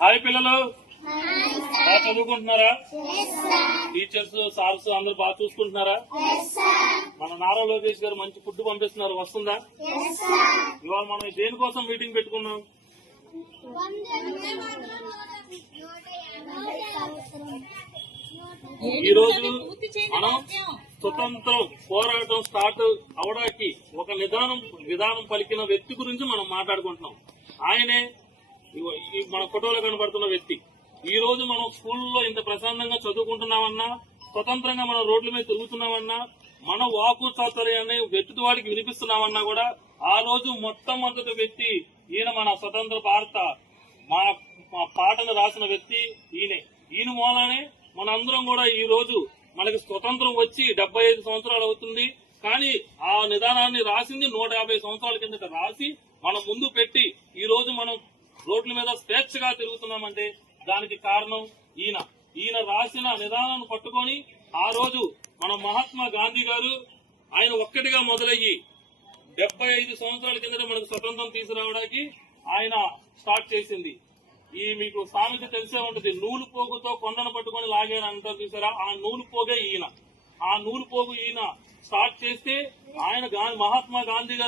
Hi పిల్లలు, బాగా చదువుకుంటున్నారా? Teachers sirs అందరు బాగా చూసుకుంటున్నారా? మన నారా లోకేష్ గారు మంచి ఫుడ్ పంపిస్తున్నారు, వస్తుందా? ఇవాళ మనం దేనికోసం మీటింగ్ పెట్టుకున్నాం? ఈ రోజు మనం స్వతంత్రం పోరాటం స్టార్ట్ అవడానికి ఒక విధానం పలికిన వ్యక్తి గురించి మనం మాట్లాడుకుంటున్నాం. ఆయనే మన ఫోటోలో కనబడుతున్న వ్యక్తి. ఈ రోజు మనం స్కూల్లో ఇంత ప్రశాంతంగా చదువుకుంటున్నామన్నా, స్వతంత్రంగా మనం రోడ్ల మీద తిరుగుతున్నామన్నా, మన వాకు చాతుర్యాన్ని వెతుటి వాడికి వినిపిస్తున్నామన్నా కూడా ఆ రోజు మొట్టమొదటి వ్యక్తి ఈయన. మన స్వతంత్ర భారత మా పాటను రాసిన వ్యక్తి ఈయనే. ఈయన మూలానే మనందరం కూడా ఈ రోజు మనకి స్వతంత్రం వచ్చి 75 సంవత్సరాలు అవుతుంది. కానీ ఆ నిదానాన్ని రాసింది 150 సంవత్సరాల కిందట రాసి మనం ముందు పెట్టి ఈ రోజు మనం రోడ్ల మీద స్వేచ్ఛగా తిరుగుతున్నామంటే దానికి కారణం ఈయన. ఈయన రాసిన నిదానాన్ని పట్టుకొని ఆ రోజు మన మహాత్మా గాంధీ గారు ఆయన ఒక్కటిగా మొదలయ్యి 75 సంవత్సరాల కిందట మనకు స్వతంత్రం తీసుకురావడానికి ఆయన స్టార్ట్ చేసింది. ఈ మీకు సామెత తెలిసే ఉంటుంది, నూలు పోగుతో కొండను పట్టుకొని లాగారు అంటారు చూసారా? ఆ నూలు పోగే ఈయన. ఆ నూలు పోగు ఈయన స్టార్ట్ చేస్తే ఆయన మహాత్మా గాంధీ గారు